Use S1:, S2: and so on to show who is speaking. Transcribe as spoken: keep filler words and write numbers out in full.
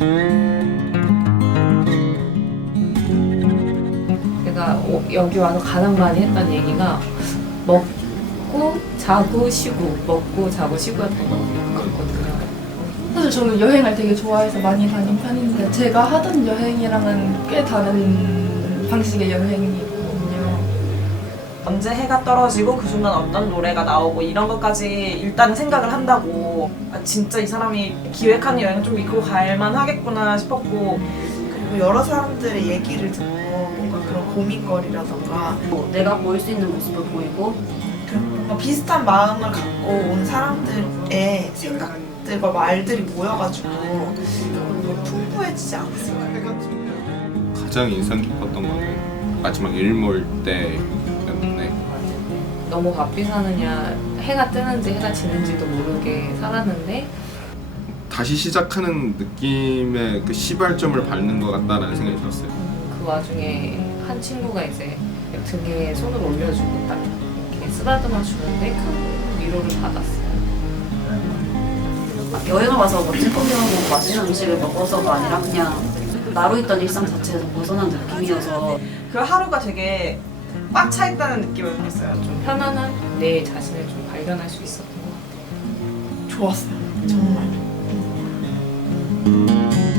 S1: 내가 오- 여기 와서 가장 많이 했던 얘기가 먹고 자고 쉬고 먹고 자고 쉬고였던 것 같거든요.
S2: 사실 저는 여행을 되게 좋아해서 많이 다닌 편인데 제가 하던 여행이랑은 꽤 다른 방식의 여행이거든요.
S3: 언제 해가 떨어지고 그 순간 어떤 노래가 나오고 이런 것까지 일단 생각을 한다고 아, 진짜 이 사람이 기획하는 여행은 좀 믿고 갈만 하겠구나 싶었고
S4: 그리고 여러 사람들의 얘기를 듣고 뭔가 그런 고민거리라던가
S5: 뭐 내가 보일 수 있는 모습을 보이고
S4: 그런 뭔가 비슷한 마음을 갖고 온 사람들의 생각들과 말들이 모여가지고 좀 풍부해지지 않았을까요?
S6: 가장 인상 깊었던 거는 마지막 일몰 때였는데
S1: 너무 바삐 사느냐 해가 뜨는지 해가 지는지도 모르게 살았는데
S6: 다시 시작하는 느낌의 그 시발점을 밟는 것 같다라는 생각이 들었어요.
S1: 그 와중에 한 친구가 이제 등에 손을 올려주고 딱 이렇게 쓰다듬어 주는데 큰 위로를 받았어요.
S5: 여행을 와서 멋진 풍경하고 맛있는 음식을 먹어서가 아니라 그냥 나로 있던 일상 자체에서 벗어난 느낌이어서
S3: 그 하루가 되게 꽉 차 있다는 느낌을 받았어요.
S1: 좀 편안한 내 자신을 좀 발견할 수 있었던 것 같아요.
S4: 좋았어요. 정말.